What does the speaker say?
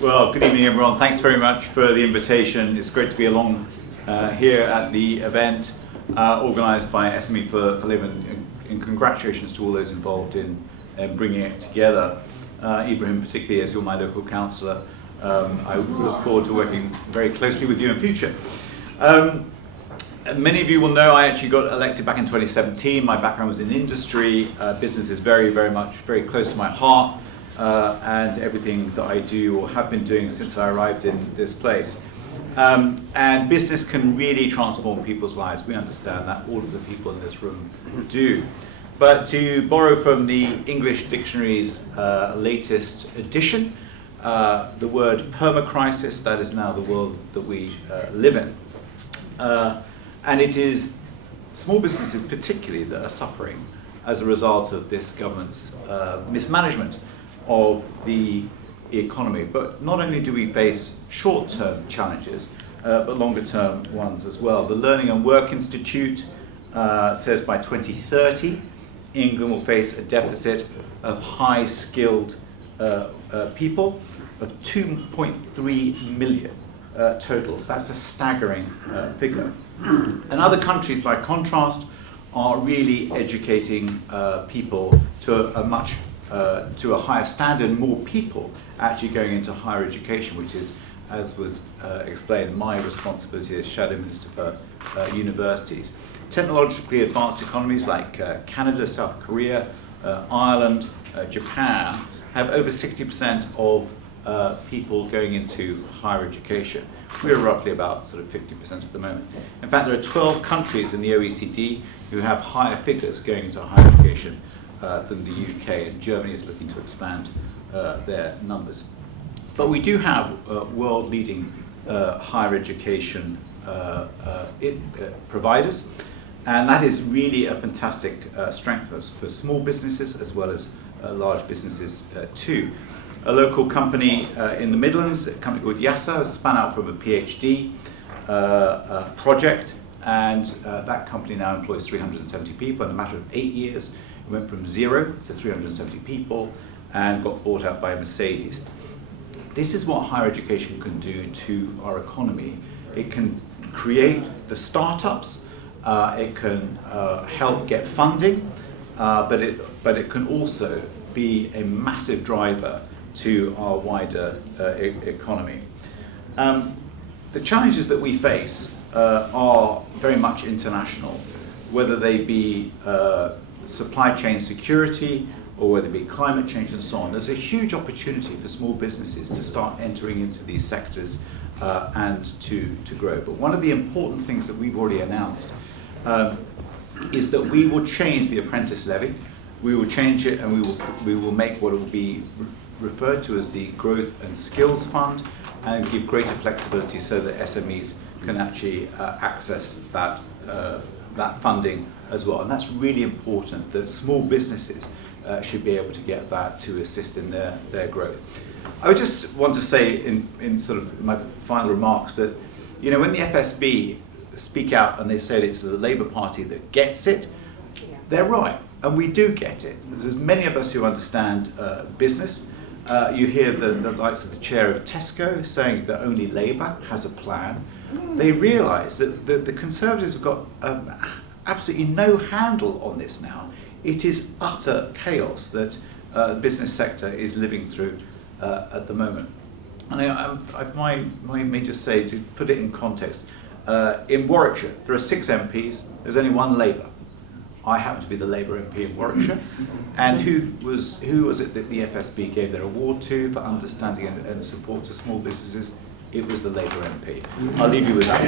Well, good evening, everyone. Thanks very much for the invitation. It's great to be along here at the event organised by SME4Labour, and congratulations to all those involved in bringing it together. Ibrahim, particularly as you're my local councillor, I look forward to working very closely with you in future. Many of you will know I actually got elected back in 2017. My background was in industry. Business is very close to my heart. And everything that I do or have been doing since I arrived in this place. And business can really transform people's lives. We understand that, all of the people in this room do. But to borrow from the English Dictionary's latest edition, the word permacrisis, that is now the world that we live in. And it is small businesses particularly that are suffering as a result of this government's mismanagement of the economy. But not only do we face short-term challenges, but longer-term ones as well. The Learning and Work Institute says by 2030, England will face a deficit of high-skilled people of 2.3 million total. That's a staggering figure. And other countries, by contrast, are really educating people to a higher standard, and more people actually going into higher education, which is, as was explained, my responsibility as Shadow Minister for universities. Technologically advanced economies like Canada, South Korea, Ireland, Japan have over 60% of people going into higher education. We're roughly about sort of 50% at the moment. In fact, there are 12 countries in the OECD who have higher figures going into higher education than the UK, and Germany is looking to expand their numbers. But we do have world-leading higher education providers, and that is really a fantastic strength for small businesses as well as large businesses too. A local company in the Midlands, a company called Yassa, has spun out from a PhD project, and that company now employs 370 people in a matter of 8 years. It went from 0 to 370 people and got bought out by Mercedes. This is what higher education can do to our economy. It can create the startups, it can help get funding, but it can also be a massive driver to our wider economy. The challenges that we face are very much international, whether they be supply chain security or whether it be climate change and so on. There's a huge opportunity for small businesses to start entering into these sectors and to grow. But one of the important things that we've already announced is that we will change the apprentice levy. We will change it, and we will make what will be referred to as the Growth and Skills Fund, and give greater flexibility so that SMEs can actually access that funding as well. And that's really important, that small businesses should be able to get that to assist in their growth. I would just want to say in sort of my final remarks that, you know, when the FSB speak out and they say that it's the Labour Party that gets it, they're right, and we do get it. There's many of us who understand business. You hear the likes of the chair of Tesco saying that only Labour has a plan. They realise that the Conservatives have got absolutely no handle on this now. It is utter chaos that the business sector is living through at the moment. And I may just say, to put it in context, in Warwickshire there are 6 MPs, there's only 1 Labour. I happen to be the Labour MP in Warwickshire, and who was it that the FSB gave their award to for understanding and support to small businesses? It was the Labour MP. I'll leave you with that.